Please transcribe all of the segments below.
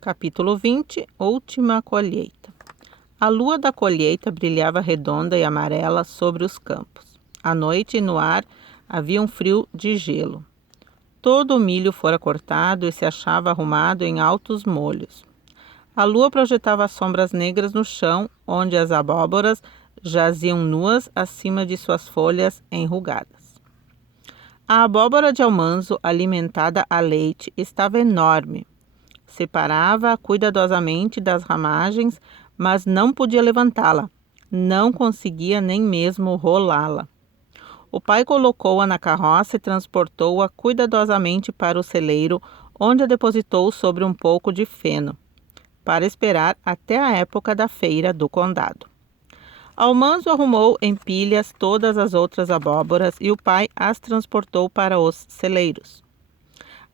Capítulo 20. Última colheita. A lua da colheita brilhava redonda e amarela sobre os campos. À noite, no ar, havia um frio de gelo. Todo o milho fora cortado e se achava arrumado em altos molhos. A lua projetava sombras negras no chão, onde as abóboras jaziam nuas acima de suas folhas enrugadas. A abóbora de almanzo, alimentada a leite, estava enorme. Separava-a cuidadosamente das ramagens, mas não podia levantá-la. Não conseguia nem mesmo rolá-la. O pai colocou-a na carroça e transportou-a cuidadosamente para o celeiro, onde a depositou sobre um pouco de feno, para esperar até a época da feira do condado. Almanzo arrumou em pilhas todas as outras abóboras e o pai as transportou para os celeiros.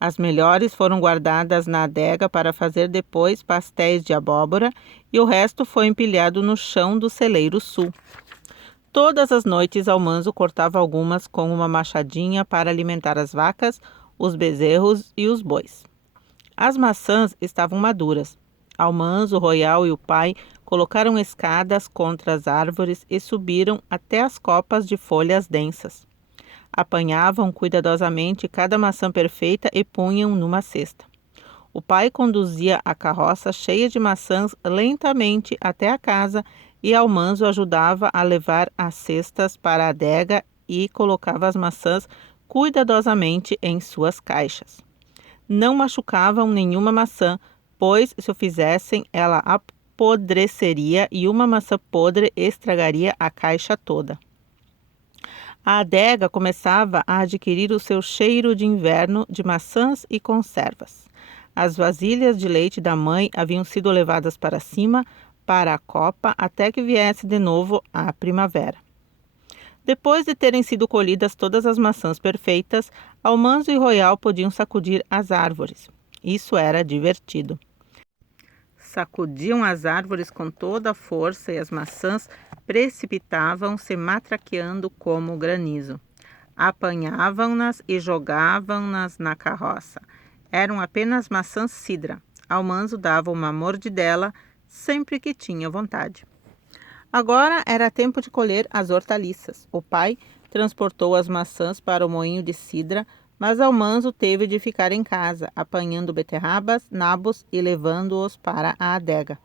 As melhores foram guardadas na adega para fazer depois pastéis de abóbora e o resto foi empilhado no chão do celeiro sul. Todas as noites Almanzo cortava algumas com uma machadinha para alimentar as vacas, os bezerros e os bois. As maçãs estavam maduras. Almanzo, Royal e o pai colocaram escadas contra as árvores e subiram até as copas de folhas densas. Apanhavam cuidadosamente cada maçã perfeita e punham numa cesta. O pai conduzia a carroça cheia de maçãs lentamente até a casa e Almanzo ajudava a levar as cestas para a adega e colocava as maçãs cuidadosamente em suas caixas. Não machucavam nenhuma maçã, pois se o fizessem, ela apodreceria e uma maçã podre estragaria a caixa toda. A adega começava a adquirir o seu cheiro de inverno de maçãs e conservas. As vasilhas de leite da mãe haviam sido levadas para cima, para a copa, até que viesse de novo a primavera. Depois de terem sido colhidas todas as maçãs perfeitas, Almanzo e Royal podiam sacudir as árvores. Isso era divertido. Sacudiam as árvores com toda a força e as maçãs precipitavam-se matraqueando como granizo. Apanhavam-nas e jogavam-nas na carroça. Eram apenas maçãs cidra. Almanzo dava uma mordidela sempre que tinha vontade. Agora era tempo de colher as hortaliças. O pai transportou as maçãs para o moinho de cidra, mas Almanzo teve de ficar em casa, apanhando beterrabas, nabos e levando-os para a adega.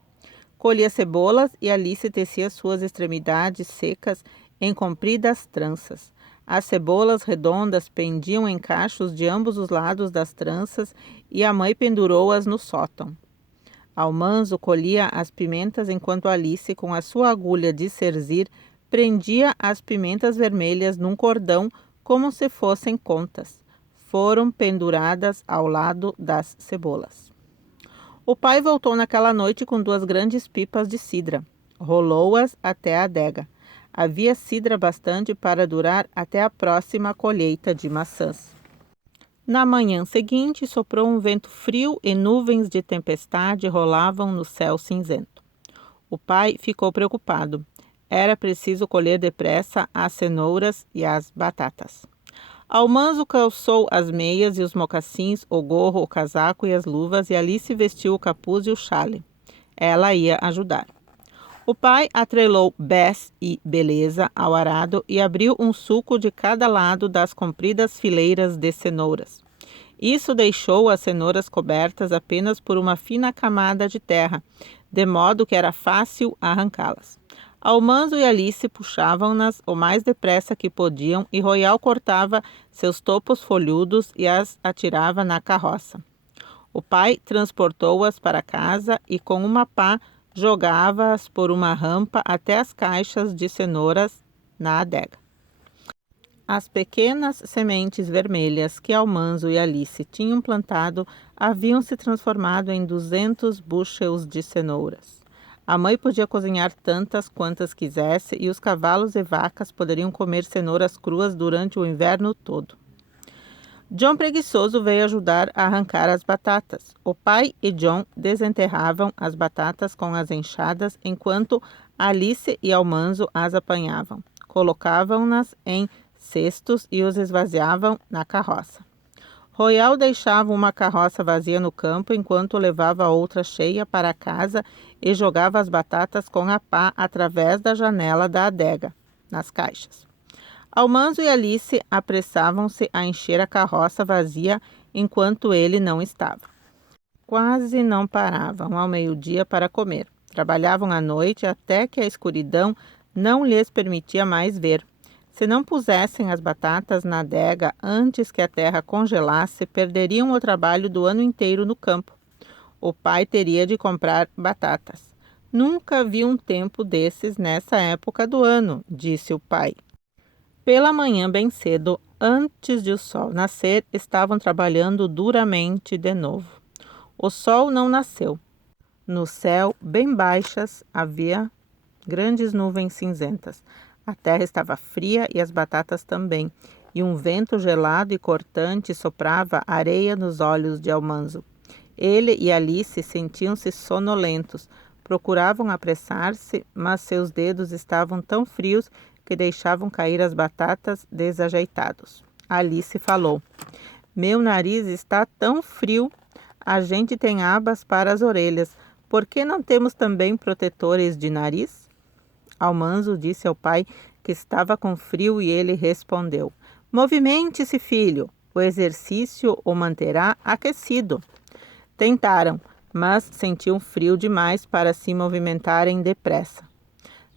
Colhia cebolas e Alice tecia suas extremidades secas em compridas tranças. As cebolas redondas pendiam em cachos de ambos os lados das tranças e a mãe pendurou-as no sótão. Almanzo colhia as pimentas enquanto Alice, com a sua agulha de cerzir, prendia as pimentas vermelhas num cordão como se fossem contas. Foram penduradas ao lado das cebolas. O pai voltou naquela noite com 2 grandes pipas de cidra. Rolou-as até a adega. Havia cidra bastante para durar até a próxima colheita de maçãs. Na manhã seguinte, soprou um vento frio e nuvens de tempestade rolavam no céu cinzento. O pai ficou preocupado. Era preciso colher depressa as cenouras e as batatas. Almanzo calçou as meias e os mocassins, o gorro, o casaco e as luvas, e Alice vestiu o capuz e o chale. Ela ia ajudar. O pai atrelou Bess e Beleza ao arado e abriu um sulco de cada lado das compridas fileiras de cenouras. Isso deixou as cenouras cobertas apenas por uma fina camada de terra, de modo que era fácil arrancá-las. Almanzo e Alice puxavam-nas o mais depressa que podiam e Royal cortava seus topos folhudos e as atirava na carroça. O pai transportou-as para casa e com uma pá jogava-as por uma rampa até as caixas de cenouras na adega. As pequenas sementes vermelhas que Almanzo e Alice tinham plantado haviam se transformado em 200 bushels de cenouras. A mãe podia cozinhar tantas quantas quisesse e os cavalos e vacas poderiam comer cenouras cruas durante o inverno todo. John preguiçoso veio ajudar a arrancar as batatas. O pai e John desenterravam as batatas com as enxadas enquanto Alice e Almanzo as apanhavam. Colocavam-nas em cestos e os esvaziavam na carroça. Royal deixava uma carroça vazia no campo enquanto levava outra cheia para casa e jogava as batatas com a pá através da janela da adega, nas caixas. Almanzo e Alice apressavam-se a encher a carroça vazia enquanto ele não estava. Quase não paravam ao meio-dia para comer. Trabalhavam à noite até que a escuridão não lhes permitia mais ver. Se não pusessem as batatas na adega antes que a terra congelasse, perderiam o trabalho do ano inteiro no campo. O pai teria de comprar batatas. Nunca vi um tempo desses nessa época do ano, disse o pai. Pela manhã bem cedo, antes de o sol nascer, estavam trabalhando duramente de novo. O sol não nasceu. No céu, bem baixas, havia grandes nuvens cinzentas. A terra estava fria e as batatas também, e um vento gelado e cortante soprava areia nos olhos de Almanzo. Ele e Alice sentiam-se sonolentos. Procuravam apressar-se, mas seus dedos estavam tão frios que deixavam cair as batatas desajeitados. Alice falou: "Meu nariz está tão frio. A gente tem abas para as orelhas. Por que não temos também protetores de nariz?" Almanzo disse ao pai que estava com frio e ele respondeu: "Movimente-se, filho. O exercício o manterá aquecido." Tentaram, mas sentiam frio demais para se movimentarem depressa.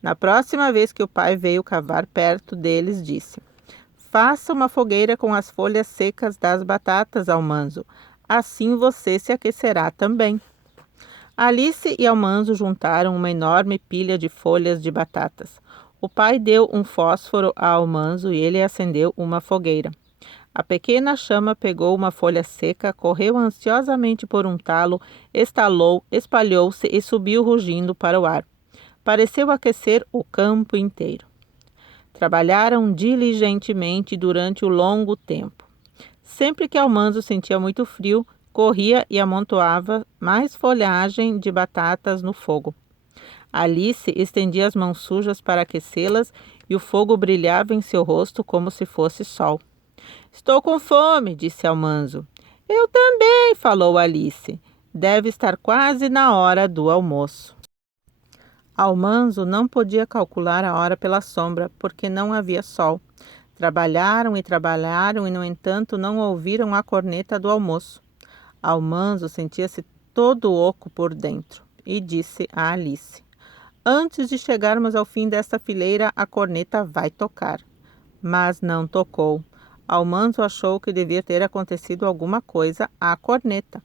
Na próxima vez que o pai veio cavar perto deles, disse: "Faça uma fogueira com as folhas secas das batatas, Almanzo. Assim você se aquecerá também." Alice e Almanzo juntaram uma enorme pilha de folhas de batatas. O pai deu um fósforo a Almanzo e ele acendeu uma fogueira. A pequena chama pegou uma folha seca, correu ansiosamente por um talo, estalou, espalhou-se e subiu rugindo para o ar. Pareceu aquecer o campo inteiro. Trabalharam diligentemente durante o longo tempo. Sempre que Almanzo sentia muito frio, corria e amontoava mais folhagem de batatas no fogo. Alice estendia as mãos sujas para aquecê-las e o fogo brilhava em seu rosto como se fosse sol. "Estou com fome", disse Almanzo. "Eu também", falou Alice. "Deve estar quase na hora do almoço." Almanzo não podia calcular a hora pela sombra, porque não havia sol. Trabalharam e, no entanto, não ouviram a corneta do almoço. Almanzo sentia-se todo oco por dentro e disse a Alice: "Antes de chegarmos ao fim desta fileira, a corneta vai tocar." Mas não tocou. Almanzo achou que devia ter acontecido alguma coisa à corneta.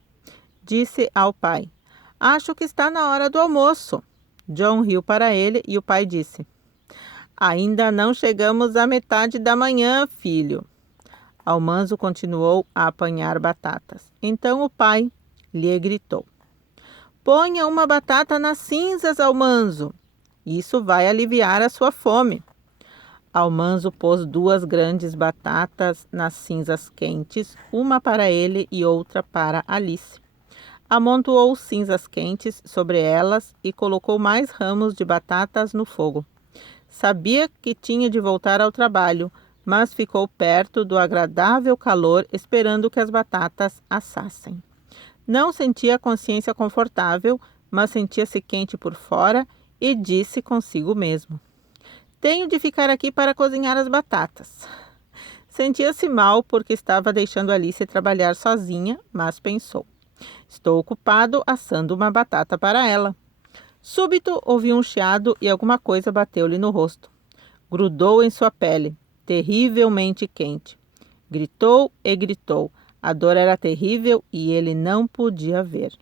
Disse ao pai: "Acho que está na hora do almoço." John riu para ele e o pai disse: "Ainda não chegamos à metade da manhã, filho." Almanzo continuou a apanhar batatas. Então o pai lhe gritou: "Ponha uma batata nas cinzas, Almanzo. Isso vai aliviar a sua fome." Almanzo pôs 2 grandes batatas nas cinzas quentes, uma para ele e outra para Alice. Amontoou cinzas quentes sobre elas e colocou mais ramos de batatas no fogo. Sabia que tinha de voltar ao trabalho, mas ficou perto do agradável calor esperando que as batatas assassem. Não sentia a consciência confortável, mas sentia-se quente por fora e disse consigo mesmo: "Tenho de ficar aqui para cozinhar as batatas." Sentia-se mal porque estava deixando Alice trabalhar sozinha, mas pensou: "Estou ocupado assando uma batata para ela." Súbito ouviu um chiado e alguma coisa bateu-lhe no rosto. Grudou em sua pele, terrivelmente quente. Gritou e gritou. A dor era terrível e ele não podia ver.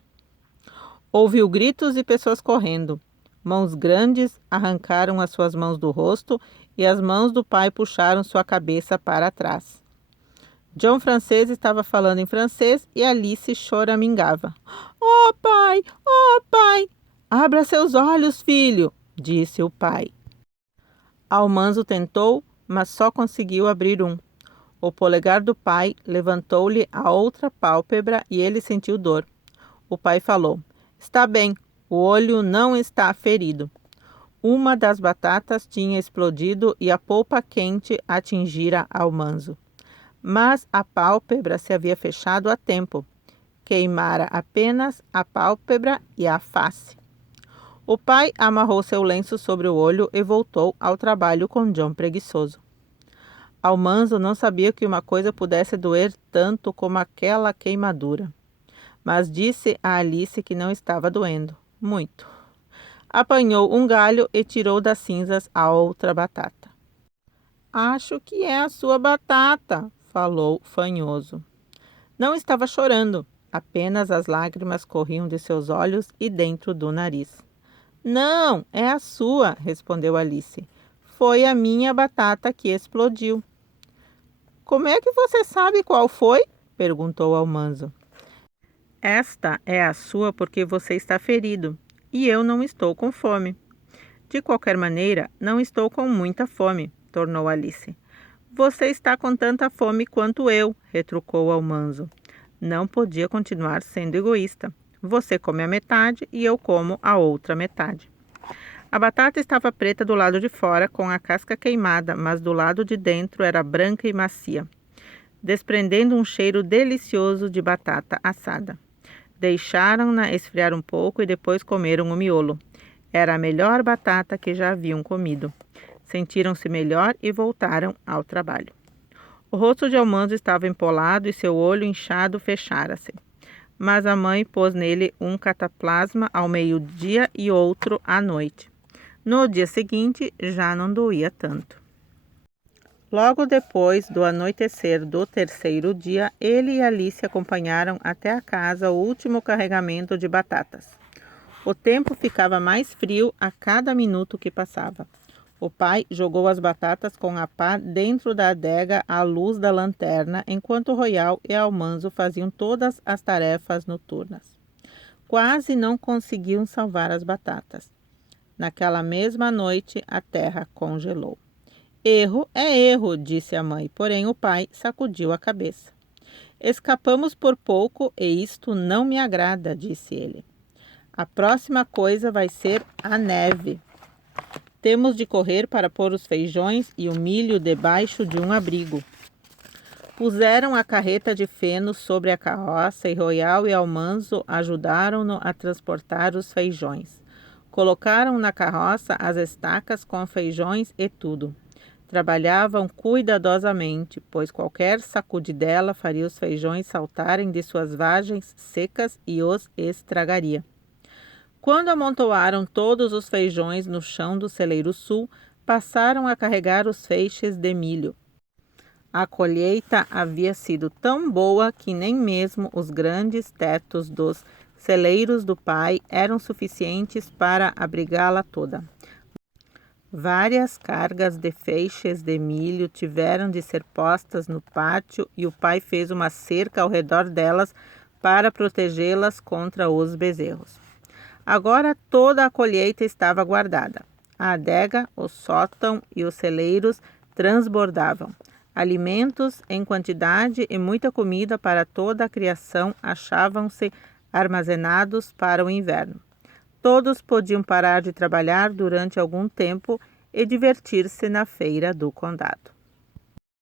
Ouviu gritos e pessoas correndo. Mãos grandes arrancaram as suas mãos do rosto e as mãos do pai puxaram sua cabeça para trás. John francês estava falando em francês e Alice choramingava. "Oh, pai! Oh, pai! Abra seus olhos, filho!" disse o pai. Almanzo tentou, mas só conseguiu abrir um. O polegar do pai levantou-lhe a outra pálpebra e ele sentiu dor. O pai falou: "Está bem, o olho não está ferido." Uma das batatas tinha explodido e a polpa quente atingira Almanzo. mas a pálpebra se havia fechado a tempo. Queimara apenas a pálpebra e a face. O pai amarrou seu lenço sobre o olho e voltou ao trabalho com John preguiçoso. Almanzo não sabia que uma coisa pudesse doer tanto como aquela queimadura, mas disse a Alice que não estava doendo muito. Apanhou um galho e tirou das cinzas a outra batata. "Acho que é a sua batata", falou fanhoso. Não estava chorando, apenas as lágrimas corriam de seus olhos e dentro do nariz. "Não, é a sua", respondeu Alice. "Foi a minha batata que explodiu." "Como é que você sabe qual foi?" perguntou Almanzo. "Esta é a sua porque você está ferido e eu não estou com fome." "De qualquer maneira, não estou com muita fome", tornou Alice. "Você está com tanta fome quanto eu", retrucou Almanzo. Não podia continuar sendo egoísta. Você come a metade e eu como a outra metade. A batata estava preta do lado de fora, com a casca queimada, mas do lado de dentro era branca e macia, desprendendo um cheiro delicioso de batata assada. Deixaram-na esfriar um pouco e depois comeram o miolo. Era a melhor batata que já haviam comido. Sentiram-se melhor e voltaram ao trabalho. O rosto de Almanzo estava empolado e seu olho inchado fechara-se. Mas a mãe pôs nele um cataplasma ao meio-dia e outro à noite. No dia seguinte, já não doía tanto. Logo depois do anoitecer do terceiro dia, ele e Alice acompanharam até a casa o último carregamento de batatas. O tempo ficava mais frio a cada minuto que passava. O pai jogou as batatas com a pá dentro da adega à luz da lanterna, enquanto Royal e Almanzo faziam todas as tarefas noturnas. Quase não conseguiam salvar as batatas. Naquela mesma noite, a terra congelou. "Erro é erro", disse a mãe, porém o pai sacudiu a cabeça. "Escapamos por pouco e isto não me agrada", disse ele. "A próxima coisa vai ser a neve. Temos de correr para pôr os feijões e o milho debaixo de um abrigo." Puseram a carreta de feno sobre a carroça e Royal e Almanzo ajudaram-no a transportar os feijões. Colocaram na carroça as estacas com feijões e tudo. Trabalhavam cuidadosamente, pois qualquer sacudidela faria os feijões saltarem de suas vagens secas e os estragaria. Quando amontoaram todos os feijões no chão do celeiro sul, passaram a carregar os feixes de milho. A colheita havia sido tão boa que nem mesmo os grandes tetos dos celeiros do pai eram suficientes para abrigá-la toda. Várias cargas de feixes de milho tiveram de ser postas no pátio e o pai fez uma cerca ao redor delas para protegê-las contra os bezerros. Agora toda a colheita estava guardada. A adega, o sótão e os celeiros transbordavam. Alimentos em quantidade e muita comida para toda a criação achavam-se armazenados para o inverno. Todos podiam parar de trabalhar durante algum tempo e divertir-se na feira do condado.